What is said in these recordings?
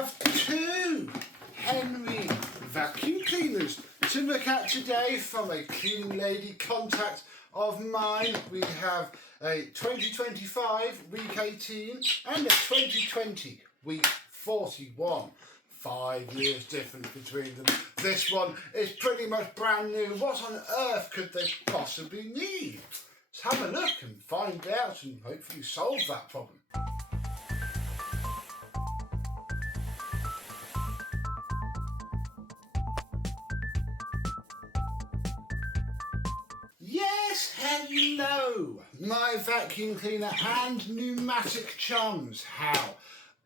have two Henry vacuum cleaners to look at today from a cleaning lady contact of mine. We have a 2025 week 18 and a 2020 week 41. 5 years difference between them. This one is pretty much brand new. What on earth could they possibly need? Let's have a look and find out and hopefully solve that problem. Yes, hello, my vacuum cleaner and pneumatic chums. How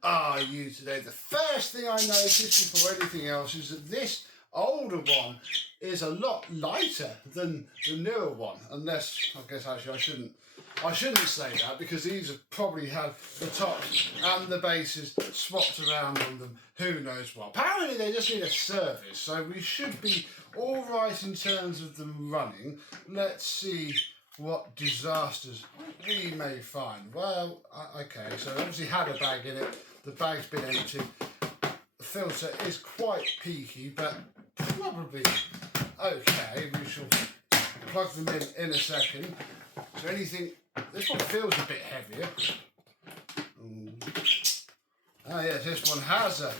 are you today? The first thing I noticed before anything else is that this older one is a lot lighter than the newer one. Unless, I guess actually I shouldn't say that, because these have probably had the tops and the bases swapped around on them. Who knows what. Apparently they just need a service, so we should be all right in terms of them running. Let's see what disasters we may find. Well, okay, so it obviously had a bag in it. The bag's been empty. The filter is quite peaky, but probably okay. We shall plug them in a second. So anything, this one feels a bit heavier. Oh yes, this one has a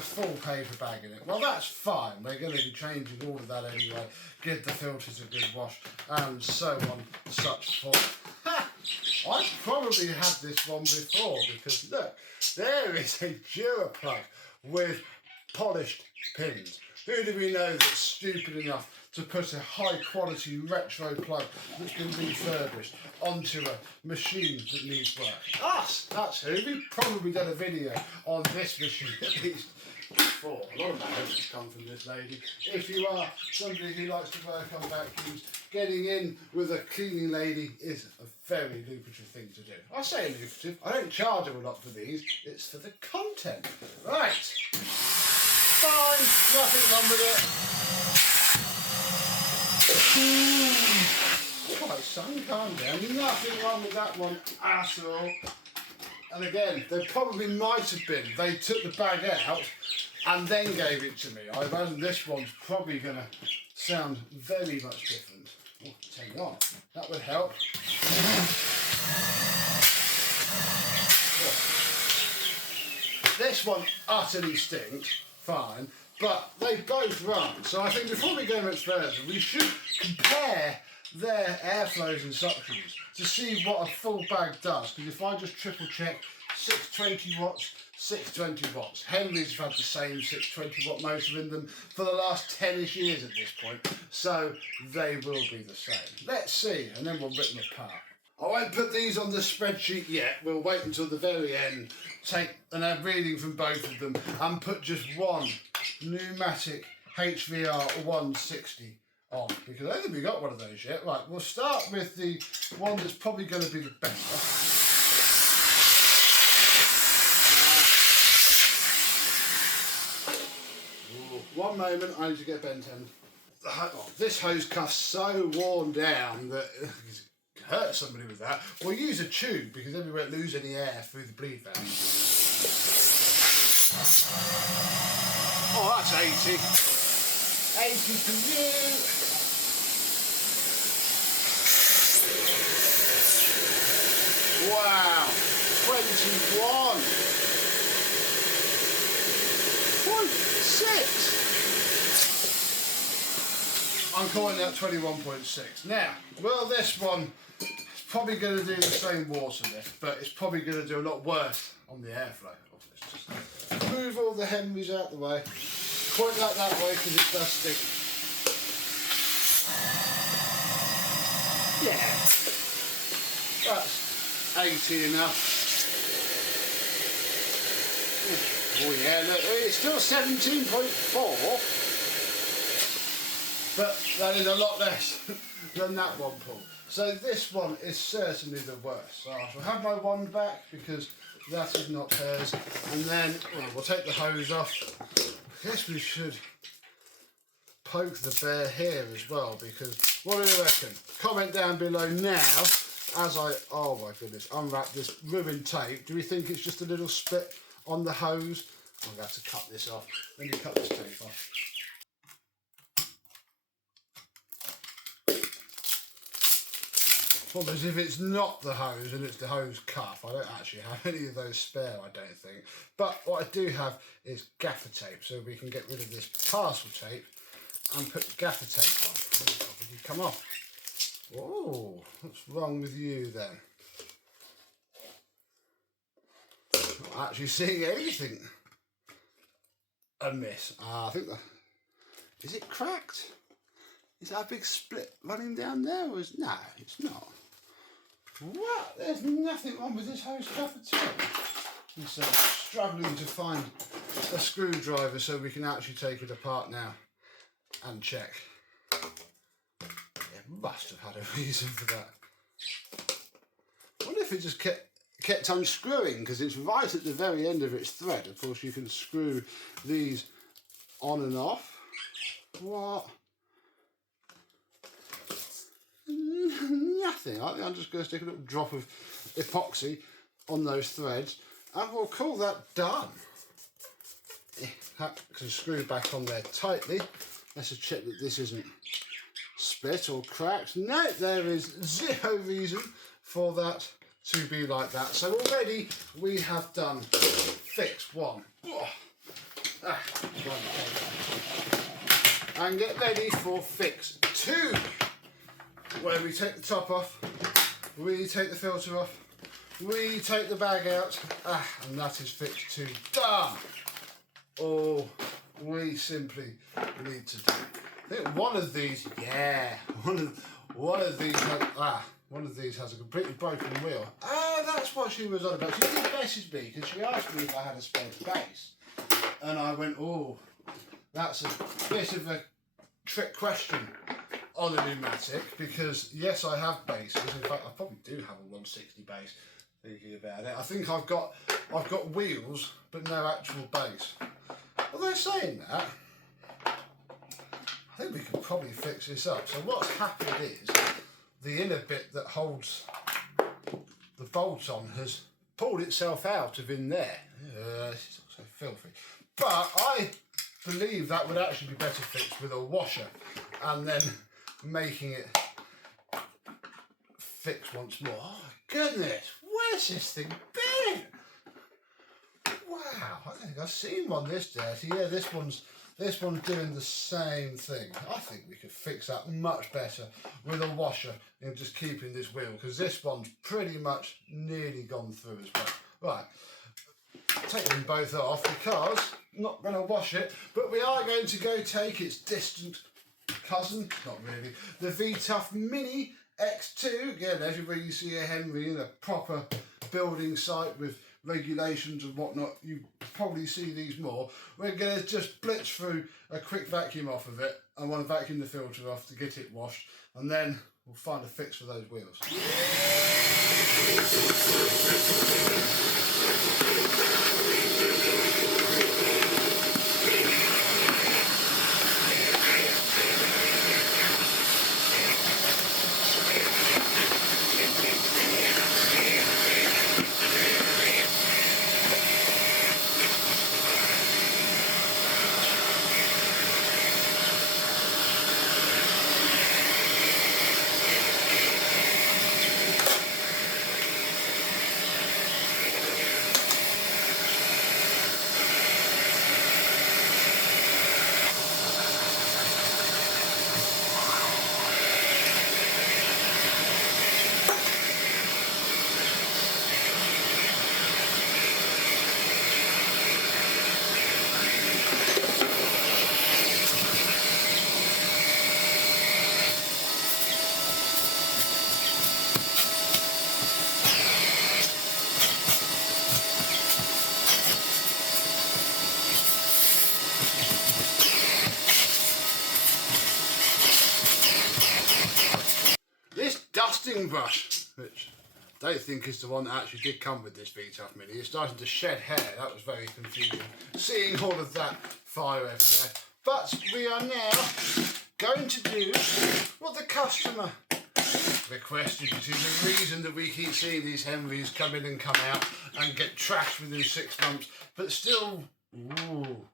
full paper bag in it. Well, that's fine. We're going to be changing all of that anyway. Give the filters a good wash and so on and such forth. I've probably had this one before, because look, there is a Dura plug with polished pins. Who do we know that's stupid enough to put a high quality retro plug that's been refurbished onto a machine that needs work? Us! That's who. We've probably done a video on this machine at least before. A lot of knowledge has come from this lady. If you are somebody who likes to work on vacuums, getting in with a cleaning lady is a very lucrative thing to do. I say lucrative, I don't charge her a lot for these, it's for the content. Right, fine, nothing wrong with it. Alright son, calm down, nothing wrong with that one at all. And again, there probably might have been, they took the bag out and then gave it to me. I imagine this one's probably going to sound very much different. Oh, turn it on. That would help. This one utterly stinks, fine, but they both run. So I think before we go much further, we should compare their airflows and suctions to see what a full bag does. Because if I just triple check, 620 watts, 620 watts. Henry's have had the same 620 watt motor in them for the last 10ish years at this point, so they will be the same. Let's see, and then we'll rip them apart. I won't put these on the spreadsheet yet. We'll wait until the very end, take a reading from both of them, and put just one pneumatic HVR 160 on, because I don't think we got one of those yet. Right, we'll start with the one that's probably going to be the better. One moment, I need to get bent end. This hose cuff's so worn down that it hurt somebody with that. We'll use a tube, because then we won't lose any air through the bleed valve. Oh, that's 80. 80 for you. Wow, 21. 0.6. I'm calling that 21.6. Now, well, this one is probably going to do the same water lift, but it's probably going to do a lot worse on the airflow. Let's just move all the Henrys out the way. Point that way because it does stink. Yeah, that's 80 enough. Oh yeah, look, it's still 17.4. But that is a lot less than that one, Paul. So this one is certainly the worst. So I shall have my wand back, because that is not hers. And then we'll take the hose off. I guess we should poke the bear here as well, because what do you reckon? Comment down below now as I, oh my goodness, unwrap this ruined tape. Do we think it's just a little split on the hose I'm going to have to cut this off. Then you cut this tape off. Problem is, if it's not the hose and it's the hose cuff, I don't actually have any of those spare, I don't think. But what I do have is gaffer tape, so we can get rid of this parcel tape and put gaffer tape on. How did you come off? Oh, what's wrong with you then? Not actually seeing anything amiss. I think that... Is it cracked? Is that a big split running down there? Or is... No, it's not. What? There's nothing wrong with this hose cuff at all. I'm so struggling to find a screwdriver so we can actually take it apart now and check. It must have had a reason for that. I wonder if it just kept unscrewing, because it's right at the very end of its thread. Of course, you can screw these on and off. What? Nothing. I think I'm just going to stick a little drop of epoxy on those threads and we'll call that done. That can screw back on there tightly. Let's just check that this isn't split or cracked. No, there is zero reason for that to be like that. So already we have done fix one. And get ready for fix two, where we take the top off, we take the filter off, we take the bag out, and that is fix two done. All we simply need to do. I think one of these, one of these has a completely broken wheel. That's what she was on about. She did message me because she asked me if I had a spare base, and I went, oh, that's a bit of a trick question on a pneumatic, because yes, I have bases. In fact, I probably do have a 160 base. Thinking about it, I think I've got wheels but no actual base. Although saying that, I think we could probably fix this up. So what's happened is the inner bit that holds the bolt on has pulled itself out of in there. It's also filthy. But I believe that would actually be better fixed with a washer and then making it fix once more. Oh my goodness, where's this thing been? Wow, I don't think I've seen one this dirty. Yeah, this one's doing the same thing. I think we could fix that much better with a washer and just keeping this wheel, because this one's pretty much nearly gone through as well. Right, take them both off because I'm not going to wash it, but we are going to go take its distant cousin, not really, the V-Tough Mini X2. Again, everywhere you see a Henry in a proper building site with regulations and whatnot, you probably see these more. We're going to just blitz through a quick vacuum off of it. I want to vacuum the filter off to get it washed, and then we'll find a fix for those wheels. Dusting brush, which I don't think is the one that actually did come with this V-Tough Mini. It's starting to shed hair. That was very confusing, seeing all of that fire everywhere. But we are now going to do what the customer requested, which is the reason that we keep seeing these Henrys come in and come out and get trashed within 6 months, but still Ooh.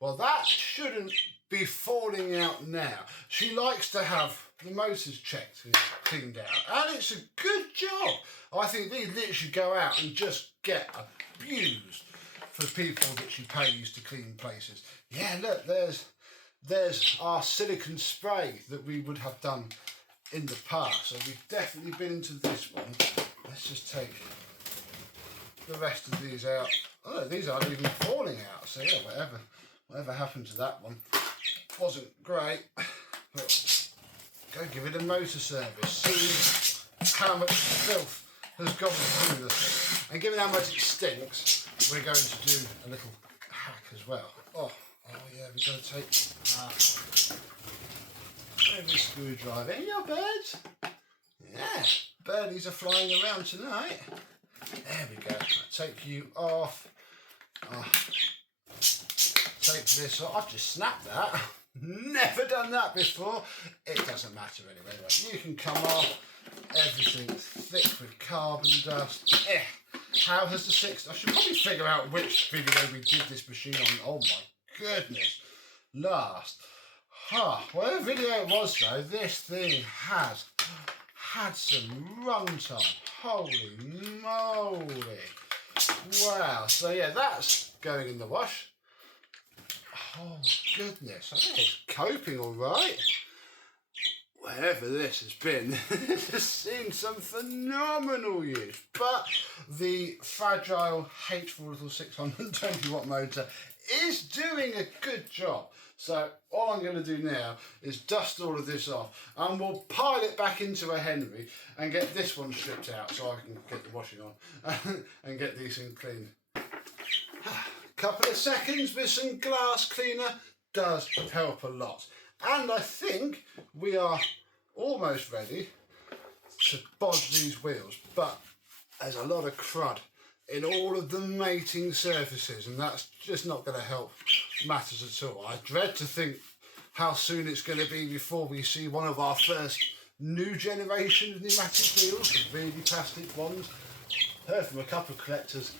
Well, that shouldn't be falling out now. She likes to have the motors checked and cleaned out, and it's a good job. I think these literally go out and just get abused for people that she pays to clean places. Yeah, look, there's our silicone spray that we would have done in the past. So we've definitely been into this one. Let's just take the rest of these out. Oh, these aren't even falling out. So yeah, whatever happened to that one wasn't great. But go give it a motor service. See how much filth has gone through the thing. And given how much it stinks, we're going to do a little hack as well. Oh yeah, we're going to take every screwdriver. In your birds? Yeah, birdies are flying around tonight. There we go. I'll take you off. Take this off. I've just snapped that. Never done that before. It doesn't matter anyway. Right, you can come off. Everything's thick with carbon dust. How has the I should probably figure out which video we did this machine on. Oh my goodness. Last. Whatever video it was though, this thing has had some runtime. Holy moly. Wow. So yeah, that's going in the wash. Oh goodness. I think it's coping all right. Whatever this has been, it has seen some phenomenal use. But the fragile, hateful little 620 watt motor is doing a good job. So all I'm going to do now is dust all of this off, and we'll pile it back into a Henry and get this one stripped out so I can get the washing on and get these things clean. Couple of seconds with some glass cleaner does help a lot. And I think we are almost ready to bodge these wheels, but there's a lot of crud in all of the mating surfaces, and that's just not going to help matters at all. I dread to think how soon it's going to be before we see one of our first new generation of pneumatic wheels, the really plastic ones. Heard from a couple of collectors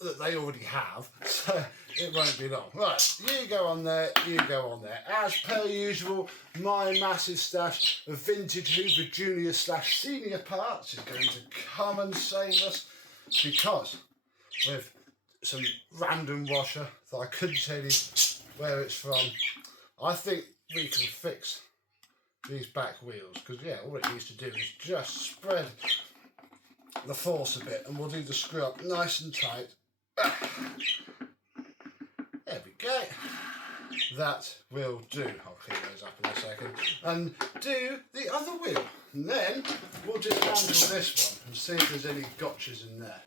that they already have, so it won't be long. Right, you go on there, you go on there. As per usual, my massive stash of vintage Hoover Junior / Senior parts is going to come and save us, because with some random washer that I couldn't tell you where it's from, I think we can fix these back wheels, because yeah, all it needs to do is just spread the force a bit and we'll do the screw up nice and tight. There we go. That will do. I'll clean those up in a second. And do the other wheel. And then we'll dismantle this one and see if there's any gotchas in there.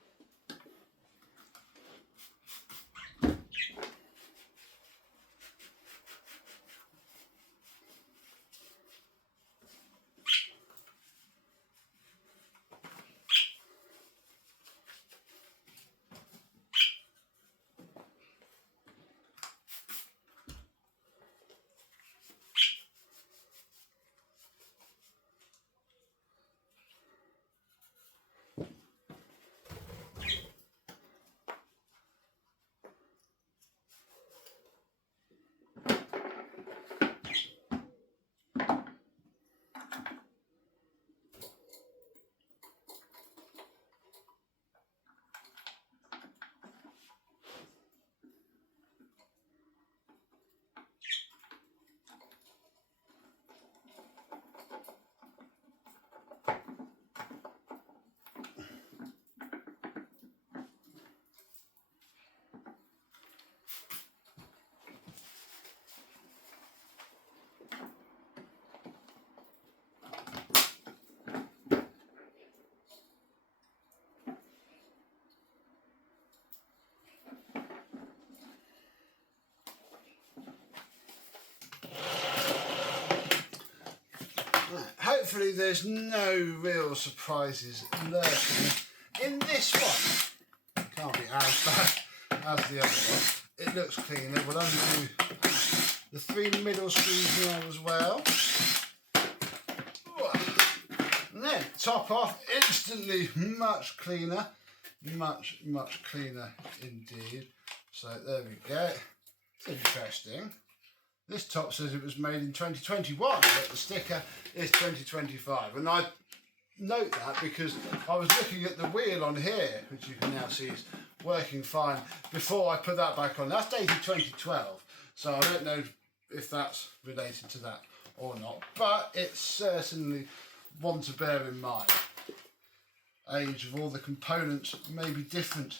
Hopefully there's no real surprises lurking in this one. It can't be as bad as the other one. It looks cleaner. We'll undo the 3 middle screws now as well. And then top off, instantly much cleaner. Much cleaner indeed. So there we go. It's interesting. This top says it was made in 2021, but the sticker is 2025. And I note that because I was looking at the wheel on here, which you can now see is working fine, before I put that back on. That's dated 2012, so I don't know if that's related to that or not, but it's certainly one to bear in mind. Age of all the components may be different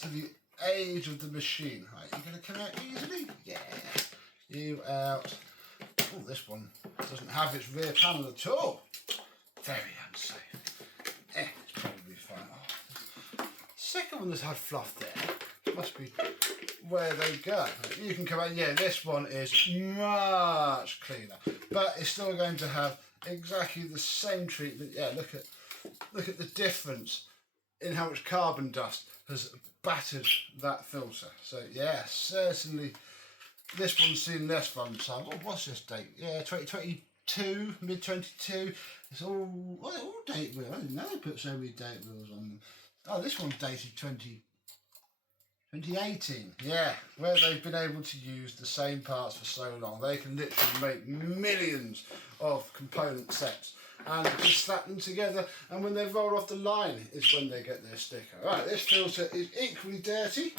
to the age of the machine. Right, you're going to come out easily? Yeah. You out. Oh, this one doesn't have its rear panel at all. Very unsafe. It's probably fine. Oh, second one that's had fluff there. Must be where they go. You can come out. Yeah, this one is much cleaner, but it's still going to have exactly the same treatment. Yeah, look at the difference in how much carbon dust has battered that filter. So yeah, certainly this one's seen less fun time. What's this date? Yeah, 2022, mid 22. It's all date wheels. I didn't know they put so many date wheels on them. Oh, this one's dated 2018. Yeah, where they've been able to use the same parts for so long. They can literally make millions of component sets and just slap them together, and when they roll off the line is when they get their sticker. Right, this filter is equally dirty.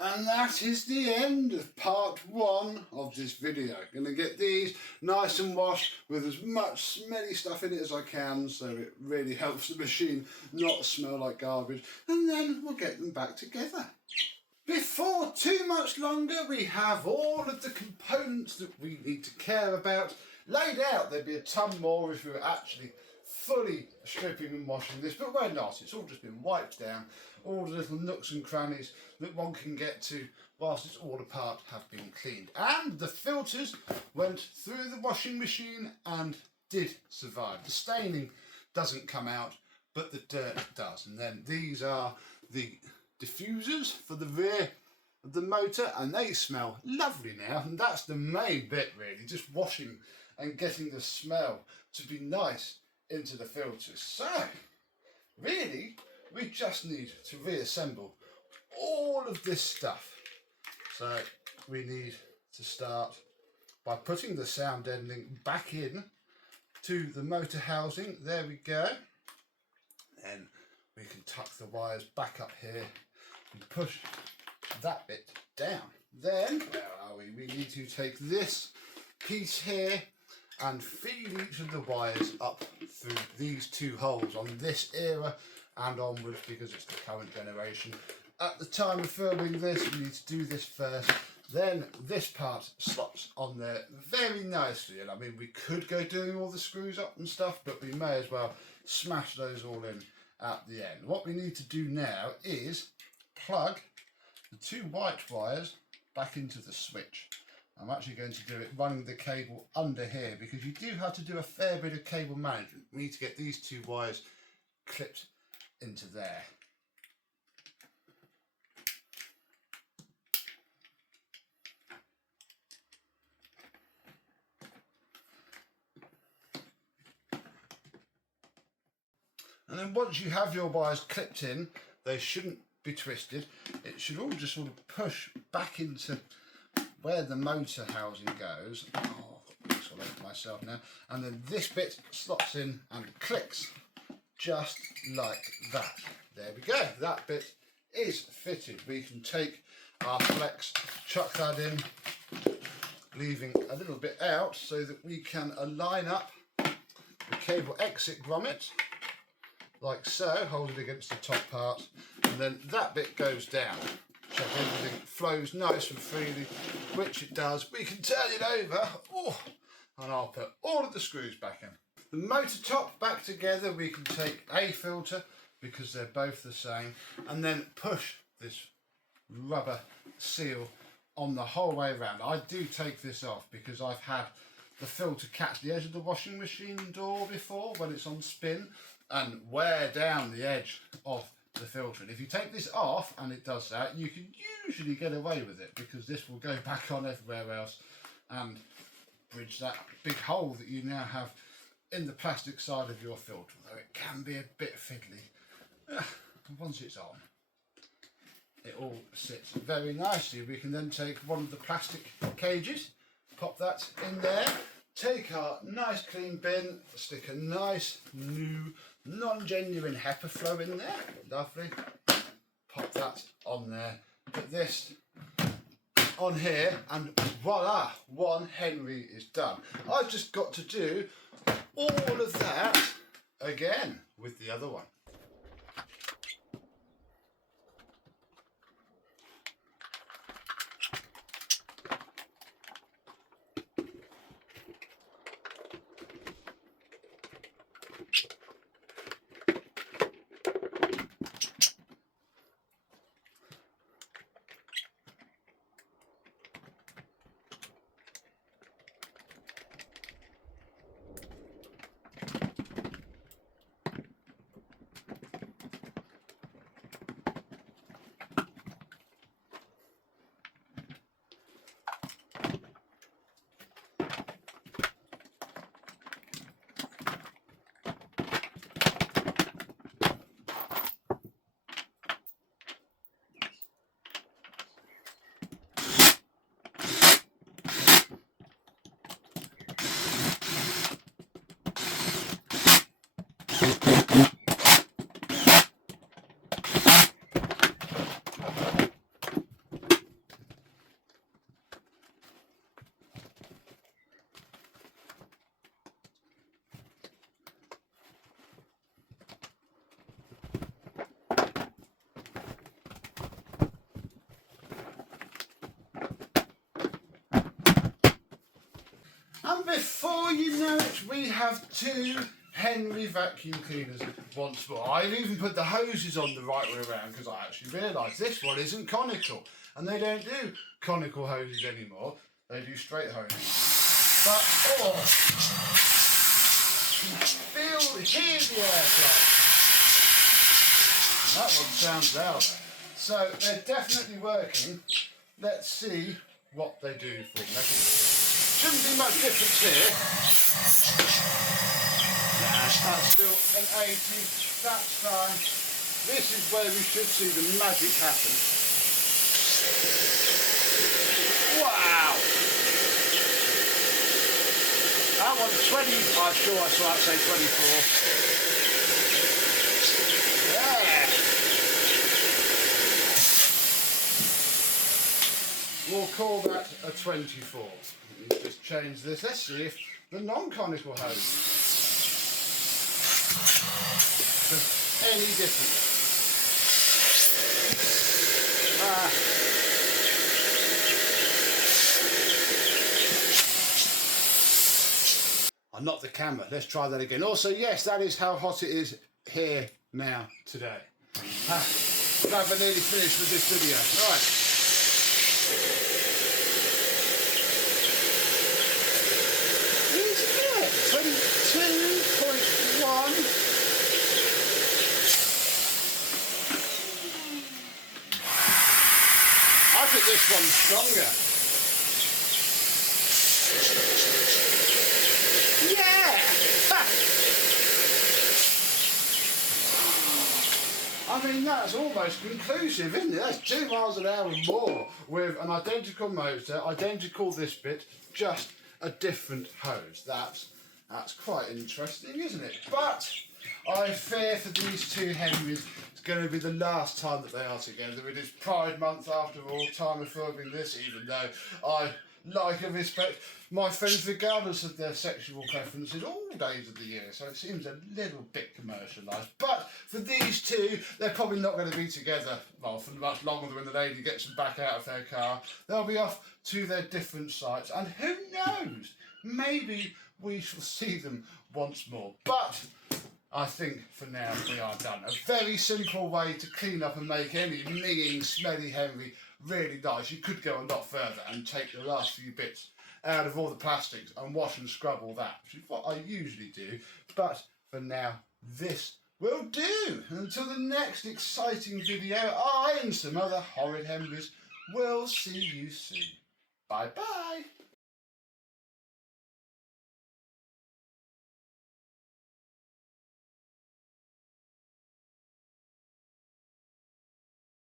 And that is the end of part 1 of this video. Going to get these nice and washed with as much smelly stuff in it as I can, so it really helps the machine not smell like garbage, and then we'll get them back together. Before too much longer, we have all of the components that we need to care about laid out. There'd be a ton more if we were actually fully stripping and washing this, but we're not. It's all just been wiped down. All the little nooks and crannies that one can get to whilst it's all apart have been cleaned. And the filters went through the washing machine and did survive. The staining doesn't come out, but the dirt does. And then these are the diffusers for the rear of the motor, and they smell lovely now. And that's the main bit really, just washing and getting the smell to be nice into the filters. So really we just need to reassemble all of this stuff. So we need to start by putting the sound deadening back in to the motor housing. There we go. Then we can tuck the wires back up here and push that bit down. Then, where are we? We need to take this piece here and feed each of the wires up through these two holes on this era and onwards, because it's the current generation. At the time of filming this, we need to do this first. Then this part slots on there very nicely, and I mean we could go doing all the screws up and stuff, but we may as well smash those all in at the end. What we need to do now is plug the two white wires back into the switch. I'm actually going to do it running the cable under here, because you do have to do a fair bit of cable management. We need to get these two wires clipped into there. And then once you have your wires clipped in, they shouldn't be twisted. It should all just sort of push back into where the motor housing goes. Oh, I've got this all over myself now. And then this bit slots in and clicks just like that. There we go. That bit is fitted. We can take our flex, chuck that in, leaving a little bit out so that we can align up the cable exit grommet like so, hold it against the top part, and then that bit goes down. Check everything flows nice and freely, which it does. We can turn it over, and I'll put all of the screws back in. The motor top back together, we can take a filter because they're both the same, and then push this rubber seal on the whole way around. I do take this off because I've had the filter catch the edge of the washing machine door before when it's on spin and wear down the edge of the filter. And if you take this off and it does that, you can usually get away with it because this will go back on everywhere else and bridge that big hole that you now have in the plastic side of your filter, although it can be a bit fiddly. Once it's on, it all sits very nicely. We can then take one of the plastic cages, pop that in there, take our nice clean bin, stick a nice new non-genuine HEPA flow in there, lovely, pop that on there, put this on here, and voila, one Henry is done. I've just got to do all of that again with the other one. And before you know it, we have two Henry vacuum cleaners once more. I've even put the hoses on the right way around because I actually realised this one isn't conical. And they don't do conical hoses anymore. They do straight hoses. But, hear the airflow. That one sounds loud. So they're definitely working. Let's see what they do for me. Shouldn't be much difference here. Nah, that's still an 80, that's fine. This is where we should see the magic happen. Wow! That one's 20, I'm sure I saw it say 24. Yeah! We'll call that a 24. Let me just change this. Let's see if the non-conical hose does any different. I'm not the camera. Let's try that again. Also, yes, that is how hot it is here now today. Glad we're nearly finished with this video. Right. I think this one's stronger. Yeah! I mean, that's almost conclusive, isn't it? That's 2 miles an hour and more with an identical motor, identical this bit, just a different hose. That's quite interesting, isn't it? But I fear for these two Henrys, it's going to be the last time that they are together. It is Pride Month after all, time of filming this, even though I like and respect my friends regardless of their sexual preferences all days of the year, so it seems a little bit commercialised. But for these two, they're probably not going to be together, well, for much longer than when the lady gets them back out of their car. They'll be off to their different sites, and who knows, maybe we shall see them once more. But I think for now we are done. A very simple way to clean up and make any minging, smelly Henry really nice. You could go a lot further and take the last few bits out of all the plastics and wash and scrub all that, which is what I usually do. But for now, this will do. Until the next exciting video, I and some other horrid Henrys will see you soon. Bye bye.